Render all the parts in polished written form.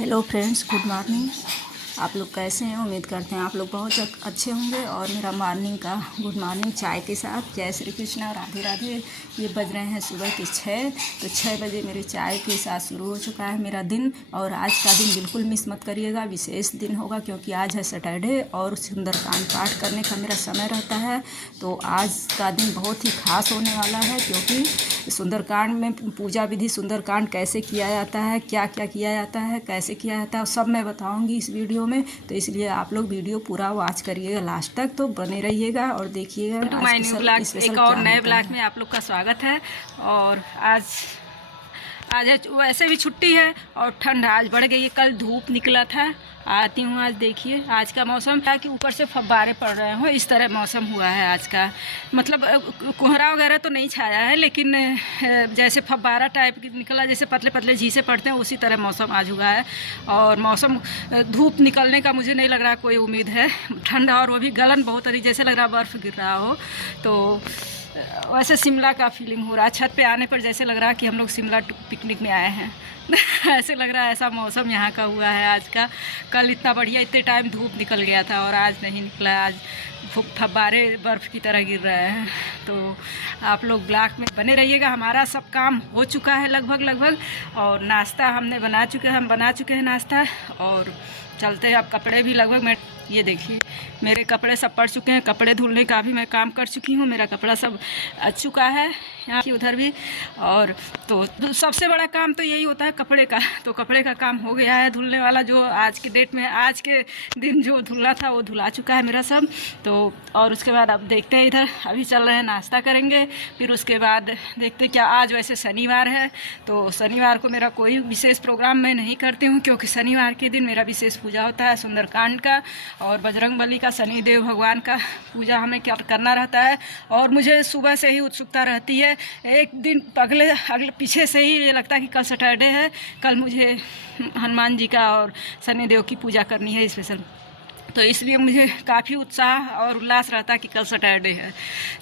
Hello friends, good morning. आप लोग कैसे हैं? उम्मीद करते हैं आप लोग बहुत अच्छे होंगे। और मेरा मॉर्निंग का गुड मॉर्निंग चाय के साथ। जय श्री कृष्ण, राधे राधे। ये बज रहे हैं सुबह के 6, तो 6 बजे मेरी चाय के साथ शुरू हो चुका है मेरा दिन। और आज का दिन बिल्कुल मिस मत करिएगा, विशेष दिन होगा क्योंकि आज है सैटरडे और सुंदरकांड पाठ करने का मेरा समय रहता है। तो आज का दिन बहुत ही खास होने वाला है क्योंकि सुंदरकांड में पूजा विधि, सुंदरकांड कैसे किया जाता है, क्या क्या किया जाता है, कैसे किया जाता है, सब मैं बताऊंगी इस वीडियो में। तो इसलिए आप लोग वीडियो पूरा वॉच करिएगा लास्ट तक, तो बने रहिएगा और देखिएगा। एक और नए ब्लॉग में आप लोग का स्वागत है। और आज वैसे भी छुट्टी है और ठंड आज बढ़ गई है। कल धूप निकला था, आती हूँ आज। देखिए आज का मौसम क्या कि ऊपर से फव्वारे पड़ रहे हो, इस तरह मौसम हुआ है आज का। मतलब कोहरा वगैरह तो नहीं छाया है, लेकिन जैसे फव्वारा टाइप की निकला, जैसे पतले पतले झीसे पड़ते हैं, उसी तरह मौसम आज हुआ है। और मौसम धूप निकलने का मुझे नहीं लग रहा कोई उम्मीद है। ठंड और वो भी गलन बहुत अधिक, जैसे लग रहा बर्फ़ गिर रहा हो। तो वैसे शिमला का फीलिंग हो रहा है। छत पे आने पर जैसे लग रहा है कि हम लोग शिमला पिकनिक में आए हैं। ऐसे लग रहा है, ऐसा मौसम यहाँ का हुआ है आज का। कल इतना बढ़िया, इतने टाइम धूप निकल गया था और आज नहीं निकला। आज फव्वारे बर्फ़ की तरह गिर रहे हैं। तो आप लोग ब्लॉग में बने रहिएगा। हमारा सब काम हो चुका है लगभग। और नाश्ता हम बना चुके हैं नाश्ता। और चलते हैं अब। कपड़े भी लगभग ये देखिए मेरे कपड़े सब पड़ चुके हैं। कपड़े धुलने का भी मैं काम कर चुकी हूँ। मेरा कपड़ा सब आ चुका है यहाँ की उधर भी। और तो सबसे बड़ा काम तो यही होता है कपड़े का। तो कपड़े का काम हो गया है धुलने वाला, जो आज के डेट में, आज के दिन जो धुलना था वो धुला चुका है मेरा सब। तो और उसके बाद अब देखते हैं, इधर अभी चल रहे हैं, नाश्ता करेंगे। फिर उसके बाद देखते क्या। आज वैसे शनिवार है, तो शनिवार को मेरा कोई विशेष प्रोग्राम मैं नहीं करती हूँ क्योंकि शनिवार के दिन मेरा विशेष पूजा होता है सुंदरकांड का और बजरंगबली का, शनिदेव भगवान का पूजा हमें क्या करना रहता है। और मुझे सुबह से ही उत्सुकता रहती है, एक दिन अगले पीछे से ही ये लगता है कि कल सैटरडे है, कल मुझे हनुमान जी का और शनिदेव की पूजा करनी है स्पेशल। तो इसलिए मुझे काफ़ी उत्साह और उल्लास रहता है कि कल सैटरडे है।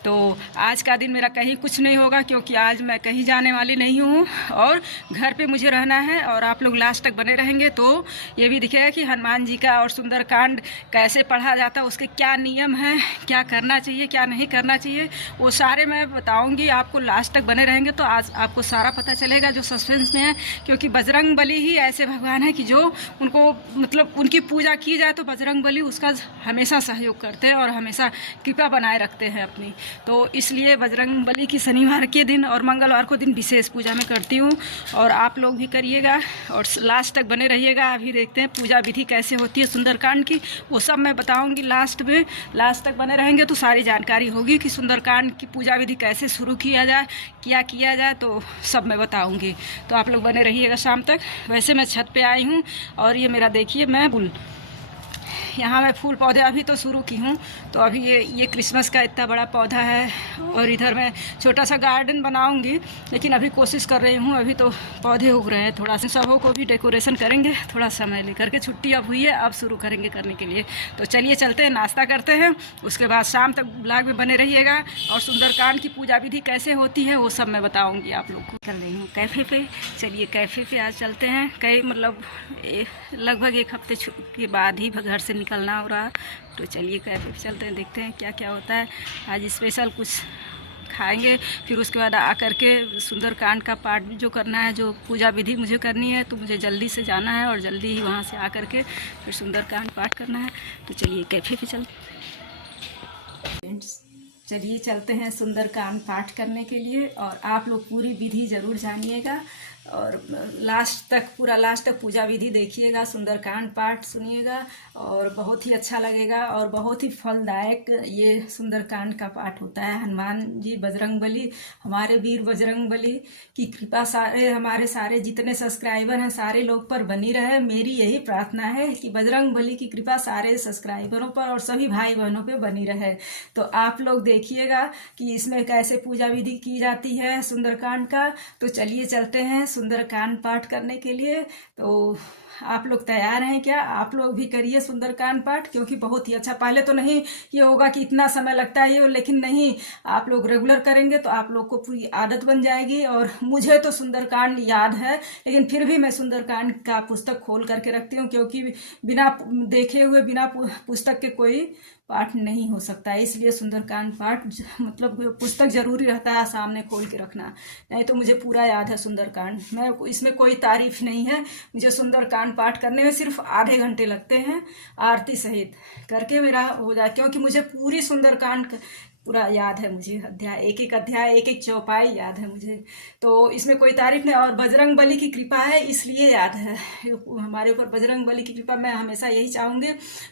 तो आज का दिन मेरा कहीं कुछ नहीं होगा क्योंकि आज मैं कहीं जाने वाली नहीं हूँ और घर पे मुझे रहना है। और आप लोग लास्ट तक बने रहेंगे तो ये भी दिखेगा कि हनुमान जी का और सुंदरकांड कैसे पढ़ा जाता है, उसके क्या नियम हैं, क्या करना चाहिए, क्या नहीं करना चाहिए, वो सारे मैं बताऊँगी। आपको लास्ट तक बने रहेंगे तो आज आपको सारा पता चलेगा जो सस्पेंस में है। क्योंकि बजरंगबली ही ऐसे भगवान है कि जो उनको, मतलब उनकी पूजा की जाए तो बजरंगबली उसका हमेशा सहयोग करते हैं और हमेशा कृपा बनाए रखते हैं अपनी। तो इसलिए बजरंगबली की शनिवार के दिन और मंगलवार को दिन विशेष पूजा मैं करती हूँ। और आप लोग भी करिएगा और लास्ट तक बने रहिएगा। अभी देखते हैं पूजा विधि कैसे होती है सुंदरकांड की, वो सब मैं बताऊँगी लास्ट में। लास्ट तक बने रहेंगे तो सारी जानकारी होगी कि सुंदरकांड की पूजा विधि कैसे शुरू किया जाए, क्या किया जाए, तो सब मैं बताऊँगी। तो आप लोग बने रहिएगा शाम तक। वैसे मैं छत पर आई हूँ और ये मेरा देखिए, मैं यहाँ मैं फूल पौधे अभी तो शुरू की हूँ। तो अभी ये क्रिसमस का इतना बड़ा पौधा है और इधर मैं छोटा सा गार्डन बनाऊँगी, लेकिन अभी कोशिश कर रही हूँ। अभी तो पौधे उग रहे हैं, थोड़ा सा सबों को भी डेकोरेशन करेंगे, थोड़ा समय लेकर के। छुट्टी अब हुई है, अब शुरू करेंगे करने के लिए। तो चलिए चलते हैं, नाश्ता करते हैं, उसके बाद शाम तक ब्लॉग में बने रहिएगा। और सुंदरकांड की पूजा विधि कैसे होती है वो सब मैं बताऊँगी आप लोग को। चल रही हूँ कैफ़े पे। चलिए कैफ़े पे आज चलते हैं। मतलब लगभग एक हफ्ते के बाद ही घर से निकलना हो रहा। तो चलिए कैफे पे चलते हैं, देखते हैं क्या क्या होता है। आज स्पेशल कुछ खाएंगे, फिर उसके बाद आकर के सुंदरकांड का पाठ भी जो करना है, जो पूजा विधि मुझे करनी है, तो मुझे जल्दी से जाना है और जल्दी ही वहाँ से आकर के फिर सुंदरकांड पाठ करना है। तो चलिए कैफे पे चलिए चलते हैं सुंदरकांड पाठ करने के लिए। और आप लोग पूरी विधि ज़रूर जानिएगा और लास्ट तक पूजा विधि देखिएगा, सुंदरकांड पाठ सुनिएगा और बहुत ही अच्छा लगेगा और बहुत ही फलदायक ये सुंदरकांड का पाठ होता है। हनुमान जी, बजरंगबली, हमारे वीर बजरंगबली की कृपा हमारे सारे जितने सब्सक्राइबर हैं सारे लोग पर बनी रहे। मेरी यही प्रार्थना है कि बजरंगबली की कृपा सारे सब्सक्राइबरों पर और सभी भाई बहनों पर बनी रहे। तो आप लोग देखिएगा कि इसमें कैसे पूजा विधि की जाती है सुंदरकांड का। तो चलिए चलते हैं सुंदरकांड पाठ करने के लिए। तो आप लोग तैयार हैं क्या? आप लोग भी करिए सुंदरकांड पाठ, क्योंकि बहुत ही अच्छा। पहले तो नहीं ये होगा कि इतना समय लगता है ये, लेकिन नहीं, आप लोग रेगुलर करेंगे तो आप लोग को पूरी आदत बन जाएगी। और मुझे तो सुंदरकांड याद है, लेकिन फिर भी मैं सुंदरकांड का पुस्तक खोल करके रखती हूँ, क्योंकि बिना देखे हुए, बिना पुस्तक के कोई पाठ नहीं हो सकता है। इसलिए सुंदरकांड पाठ मतलब पुस्तक जरूरी रहता है सामने खोल के रखना, नहीं तो मुझे पूरा याद है सुंदरकांड। मैं इसमें कोई तारीफ नहीं है, मुझे सुंदरकांड पाठ करने में सिर्फ आधे घंटे लगते हैं, आरती सहित करके मेरा हो जाए, क्योंकि मुझे पूरी सुंदरकांड पूरा याद है। मुझे अध्याय, एक एक चौपाई याद है मुझे, तो इसमें कोई तारीफ नहीं। और बजरंग बली की कृपा है इसलिए याद है हमारे ऊपर। बजरंग बली की कृपा मैं हमेशा यही चाहूँगी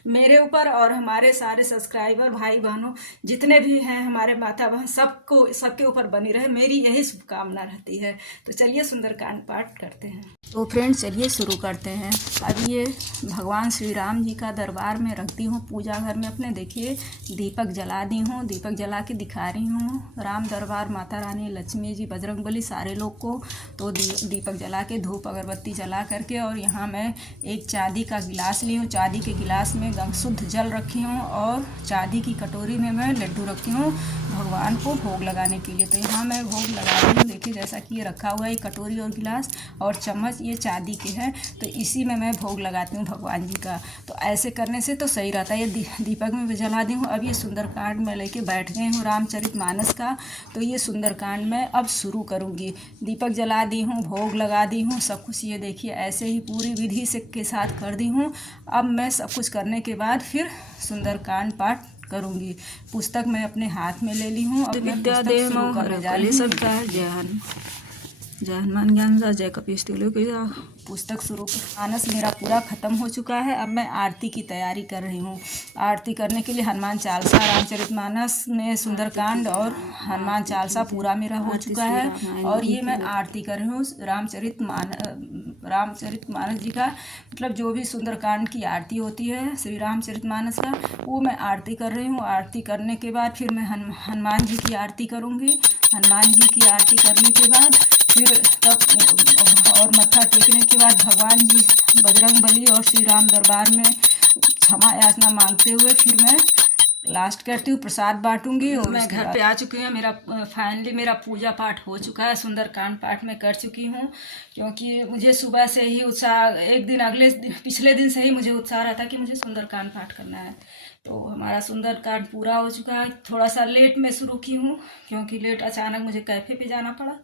मेरे ऊपर, और हमारे सारे सब्सक्राइबर भाई बहनों जितने भी हैं, हमारे माता बहन, सबके ऊपर बनी रहे, मेरी यही शुभकामना रहती है। तो चलिए सुंदरकांड पाठ करते हैं। तो फ्रेंड्स चलिए शुरू करते हैं। अब ये भगवान श्री राम जी का दरबार में रखती हूँ पूजा घर में अपने। देखिए दीपक जला दी हूँ, दीपक जला के दिखा रही हूँ। राम दरबार, माता रानी, लक्ष्मी जी, बजरंग बली, सारे लोग को तो दीपक जला के, धूप अगरबत्ती जला करके, और यहाँ मैं एक चांदी का गिलास ली हूँ। चांदी के गिलास में शुद्ध जल रखी हूँ, और चांदी की कटोरी में मैं लड्डू रखी हूँ भगवान को भोग लगाने के लिए। तो यहाँ मैं भोग लगा रही हूँ। देखिए जैसा कि ये रखा हुआ है, कटोरी और गिलास और चम्मच ये चांदी के हैं, तो इसी में मैं भोग लगाती हूँ भगवान जी का। तो ऐसे करने से तो सही रहता है। ये दीपक में जला दी हूँ। अब ये सुंदरकांड में लेके बैठ गई हूँ रामचरितमानस का। तो ये सुंदरकांड मैं अब शुरू करूँगी। दीपक जला दी हूँ, भोग लगा दी हूँ, सब कुछ ये देखिए ऐसे ही पूरी विधि से के साथ कर दी हूँ। अब मैं सब कुछ करने के बाद फिर सुंदरकांड पाठ करूँगी। पुस्तक मैं अपने हाथ में ले ली हूँ। विद्या देव सकता है। जय हनुमान ज्ञान जय कपीश तिलों की। पुस्तक शुरू मानस मेरा पूरा ख़त्म हो चुका है। अब मैं आरती की तैयारी कर रही हूँ। आरती करने के लिए हनुमान चालीसा, रामचरितमानस में सुंदरकांड और हनुमान चालीसा पूरा मेरा हो चुका है। और ये मैं आरती कर रही हूँ रामचरितमानस जी का, मतलब जो भी सुंदरकांड की आरती होती है श्री रामचरितमानस का, वो मैं आरती कर रही हूँ। आरती करने के बाद फिर मैं हनुमान जी की आरती करूँगी। हनुमान जी की आरती करने के बाद फिर तब और मत्था टेकने के बाद भगवान जी, बजरंग बली और श्री राम दरबार में क्षमा याचना मांगते हुए फिर मैं लास्ट करती हूँ, प्रसाद बांटूंगी। और मैं घर पे आ चुकी हूँ। मेरा फाइनली मेरा पूजा पाठ हो चुका है। सुंदरकांड पाठ मैं कर चुकी हूँ, क्योंकि मुझे सुबह से ही उत्साह, पिछले दिन से ही मुझे उत्साह रहता कि मुझे सुंदरकांड पाठ करना है। तो हमारा सुंदरकांड पूरा हो चुका है। थोड़ा सा लेट में शुरू की हूँ, क्योंकि लेट अचानक मुझे कैफ़े पे जाना पड़ा।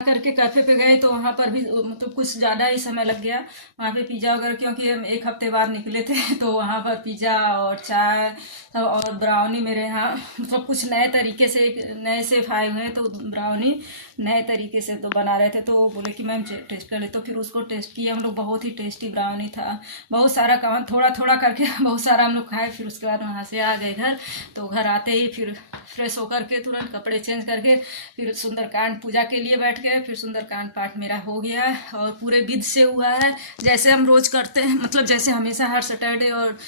करके कैफ़े पे गए तो वहाँ पर भी मतलब कुछ ज़्यादा ही समय लग गया। वहाँ पे पिज़्ज़ा वगैरह, क्योंकि हम एक हफ्ते बाद निकले थे, तो वहाँ पर पिज़्ज़ा और चाय और ब्राउनी मेरे यहाँ मतलब कुछ नए तरीके से, नए शेफ़ आए हुए हैं, तो ब्राउनी नए तरीके से तो बना रहे थे। तो बोले कि मैम टेस्ट कर ले, तो फिर उसको टेस्ट किया हम लोग। बहुत ही टेस्टी ब्राउनी था। बहुत सारा काम, थोड़ा थोड़ा करके बहुत सारा हम लोग खाए। फिर उसके बाद वहाँ से आ गए घर। तो घर आते ही फिर फ्रेश होकर के तुरंत कपड़े चेंज करके फिर सुंदरकांड पूजा के लिए बैठ गए। फिर सुंदरकांड पाठ मेरा हो गया है और पूरे विधि से हुआ है, जैसे हम रोज़ करते हैं, मतलब जैसे हमेशा हर सैटरडे और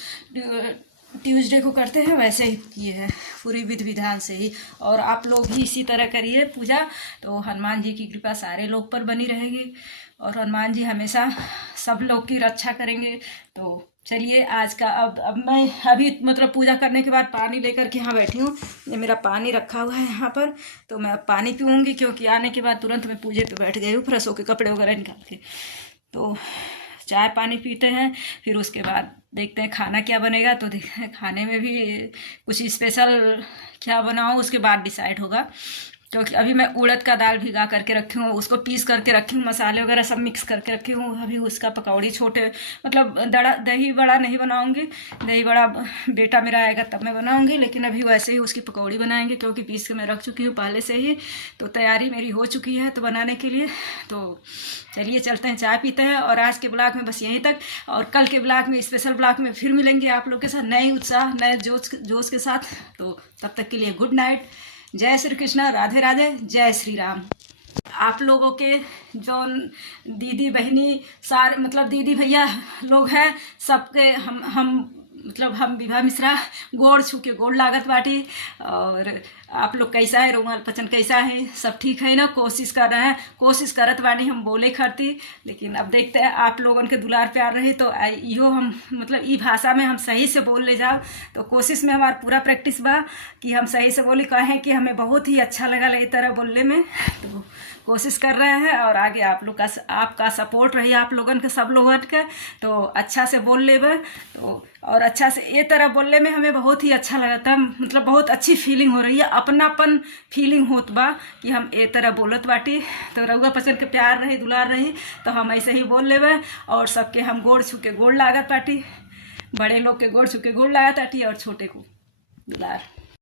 ट्यूसडे को करते हैं वैसे ही किए हैं, पूरी विधि विधान से ही। और आप लोग भी इसी तरह करिए पूजा, तो हनुमान जी की कृपा सारे लोग पर बनी रहेगी और हनुमान जी हमेशा सब लोग की रक्षा करेंगे। तो चलिए आज का अब मैं अभी मतलब पूजा करने के बाद पानी लेकर के यहाँ बैठी हूँ। ये मेरा पानी रखा हुआ है यहाँ पर, तो मैं अब पानी पीऊँगी, क्योंकि आने के बाद तुरंत मैं पूजे पे बैठ गई हूँ फ्रेश होकर कपड़े वगैरह निकाल के। तो चाय पानी पीते हैं, फिर उसके बाद देखते हैं खाना क्या बनेगा। तो देखते हैं खाने में भी कुछ स्पेशल क्या बनाऊँ, उसके बाद डिसाइड होगा। क्योंकि अभी मैं उड़द का दाल भिगा करके रखी हूँ, उसको पीस करके रखी हूँ, मसाले वगैरह सब मिक्स करके रखी हूँ। अभी उसका पकौड़ी छोटे मतलब दही बड़ा नहीं बनाऊँगी, दही बड़ा बेटा मेरा आएगा तब मैं बनाऊँगी, लेकिन अभी वैसे ही उसकी पकौड़ी बनाएंगे, क्योंकि पीस के मैं रख चुकी हूँ पहले से ही। तो तैयारी मेरी हो चुकी है तो बनाने के लिए। तो चलिए चलते हैं, चाय पीते हैं। और आज के ब्लॉग में बस यहीं तक, और कल के ब्लॉग में, स्पेशल ब्लॉग में फिर मिलेंगे आप लोग के साथ नए उत्साह, नए जोश के साथ। तो तब तक के लिए गुड नाइट, जय श्री कृष्ण, राधे राधे, जय श्री राम। आप लोगों के जो दीदी बहनी सारे मतलब दीदी भैया लोग हैं, सबके हम मतलब हम विभा मिश्रा गोड़ छू के गोड़ लागत बाटी। और आप लोग कैसा है, रोमाल पचन कैसा है, सब ठीक है ना? कोशिश कर रहे हैं, कोशिश करत बानी हम बोले खरती, लेकिन अब देखते हैं आप लोगन के दुलार प्यार रही तो इहो हम मतलब ई भाषा में हम सही से बोल ले जाओ। तो कोशिश में हमारा पूरा प्रैक्टिस बा कि हम सही से बोली, कहें कि हमें बहुत ही अच्छा लगा इस तरह बोलने में। तो कोशिश कर रहे हैं और आगे आप लोग का आपका सपोर्ट रही, आप लोगन के सब लोगन के, तो अच्छा से बोल लेबे। तो और अच्छा से ये तरह बोलने में हमें बहुत ही अच्छा लगता है, मतलब बहुत अच्छी फीलिंग हो रही है, अपनापन फीलिंग होत बा कि हम ये तरह बोलत बाटी। तो रउआ पचन के प्यार रही, दुलार रही तो हम ऐसे ही बोल लेबे। और सबके हम गोड़ छू के गोड़ लागत बाटी, बड़े लोग के गोड़ छू के गोड़ लागत बाटी और छोटे को दुलार।